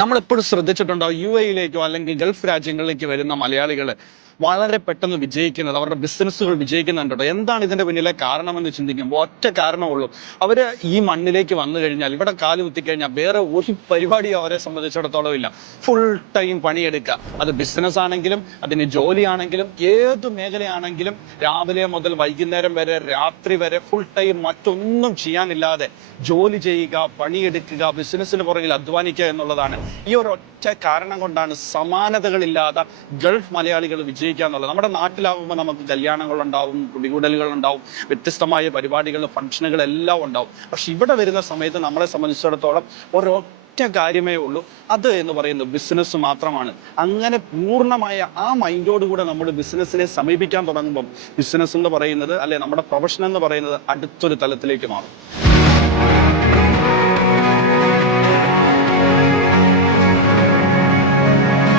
നമ്മളെപ്പോഴും ശ്രദ്ധിച്ചിട്ടുണ്ടാവും UAE-യിലേക്കോ അല്ലെങ്കിൽ ഗൾഫ് രാജ്യങ്ങളിലേക്ക് വരുന്ന മലയാളികൾ വളരെ പെട്ടെന്ന് വിജയിക്കുന്നത്, അവരുടെ ബിസിനസ്സുകൾ വിജയിക്കുന്നുണ്ടോ? എന്താണ് ഇതിന്റെ പിന്നിലെ കാരണമെന്ന് ചിന്തിക്കുമ്പോൾ ഒറ്റ കാരണമുള്ളൂ. അവര് ഈ മണ്ണിലേക്ക് വന്നു കഴിഞ്ഞാൽ, ഇവിടെ കാല് കുത്തിക്കഴിഞ്ഞാൽ വേറെ ഒരു പരിപാടിയും അവരെ സംബന്ധിച്ചിടത്തോളം ഇല്ല. ഫുൾ ടൈം പണിയെടുക്കുക. അത് ബിസിനസ് ആണെങ്കിലും അതിന് ജോലിയാണെങ്കിലും ഏത് മേഖലയാണെങ്കിലും രാവിലെ മുതൽ വൈകുന്നേരം വരെ, രാത്രി വരെ ഫുൾ ടൈം മറ്റൊന്നും ചെയ്യാനില്ലാതെ ജോലി ചെയ്യുക, പണിയെടുക്കുക, ബിസിനസ്സിന് പുറകിൽ അധ്വാനിക്കുക എന്നുള്ളതാണ്. ഈ ഒരു ഒറ്റ കാരണം കൊണ്ടാണ് സമാനതകളില്ലാതെ ഗൾഫ് മലയാളികൾ വിജയിക്കുക എന്നുള്ളത്. നമ്മുടെ നാട്ടിലാവുമ്പോൾ നമുക്ക് കല്യാണങ്ങൾ ഉണ്ടാവും, കുടികൂടലുകൾ ഉണ്ടാവും, വ്യത്യസ്തമായ പരിപാടികൾ, ഫംഗ്ഷനുകൾ എല്ലാം ഉണ്ടാവും. പക്ഷെ ഇവിടെ വരുന്ന സമയത്ത് നമ്മളെ സംബന്ധിച്ചിടത്തോളം ഒരൊറ്റ കാര്യമേ ഉള്ളൂ. അത് എന്ന് പറയുന്നത് ബിസിനസ് മാത്രമാണ്. അങ്ങനെ പൂർണ്ണമായ ആ മൈൻഡോടുകൂടെ നമ്മൾ ബിസിനസ്സിനെ സമീപിക്കാൻ തുടങ്ങുമ്പം ബിസിനസ് എന്ന് പറയുന്നത്, അല്ലെ നമ്മുടെ പ്രൊഫഷൻ എന്ന് പറയുന്നത് അടുത്തൊരു തലത്തിലേക്ക് മാറും.